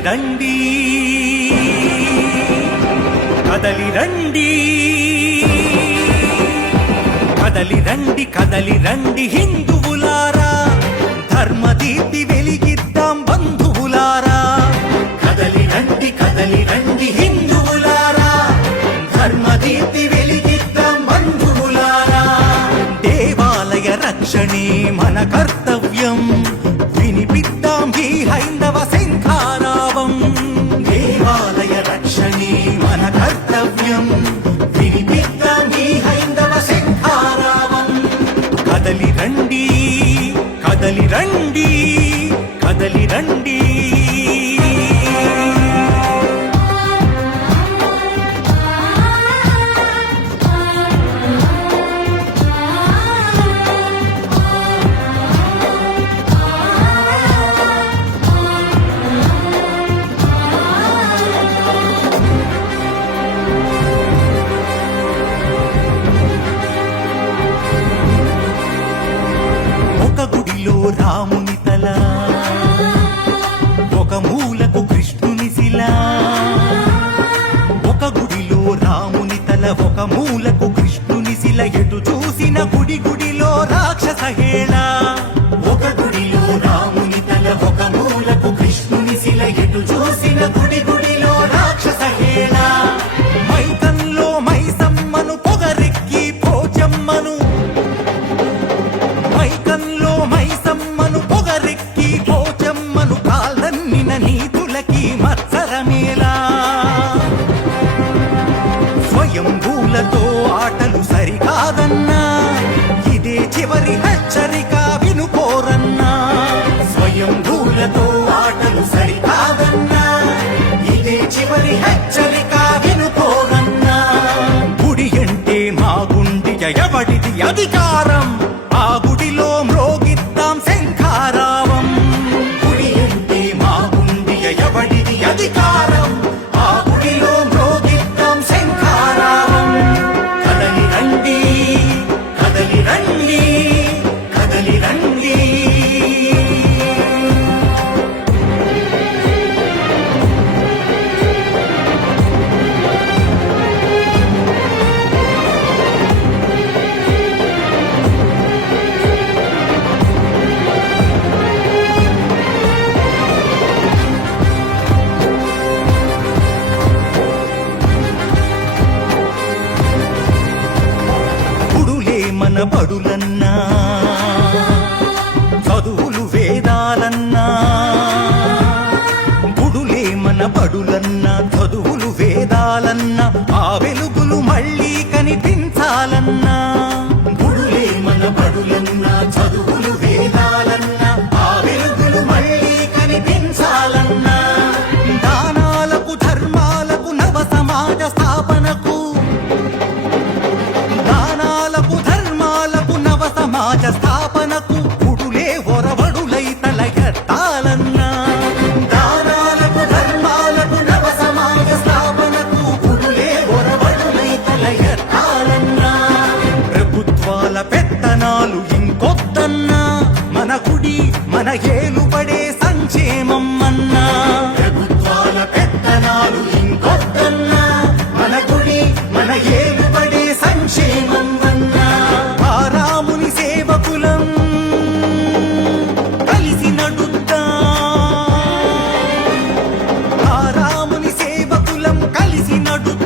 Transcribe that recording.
రండి కదలి రండి కదలి రండి కదలి రండి హిందువులారా. ధర్మదీప్తి వెలిగిద్దాం బంధువులారా. కదలి రండి కదలి రండి హిందువులారా. ధర్మదీప్తి వెలిగిద్దాం బంధువులారా. దేవాలయ రక్షణే మన కర్తవ్యం. వినిపిద్దాం ఈ హైందవ రాముని ఒక మూలకు కృష్ణుని శిల ఎటు చూసిన గుడి గుడిలో రాక్షస హేళ. ఒక గుడిలో రాముని తల ఒక మూలకు కృష్ణుని శిల ఎటు చూసిన గుడి హెచ్చరిక వినుకోరన్నా. స్వయంభూలతో ఆటలు సరికాదన్నా. ఇదే చివరి హెచ్చరిక. ఉన్న బడులన్నా చదువులు వేదాలన్నా. గుడులే మన బడులన్నా చదువులు వేదాలన్నా. సమాజ స్థాపనకు గుడులే ఒరవడులై తలగెత్తాలన్నా. దానాలకు ధర్మాలకు నవ సమాజ స్థాపనకు గుడులే ఒరవడులై తలగెత్తాలన్నా. ప్రభుత్వాల పెత్తనాలు ఇంకొద్దన్నా మన గుడి మన ఏలుబడే సంక్షేమం అన్నా ప్రభుత్వాల పెత్తనాలు ఇంకొద్దన్నా మన గుడి మన ఏ don't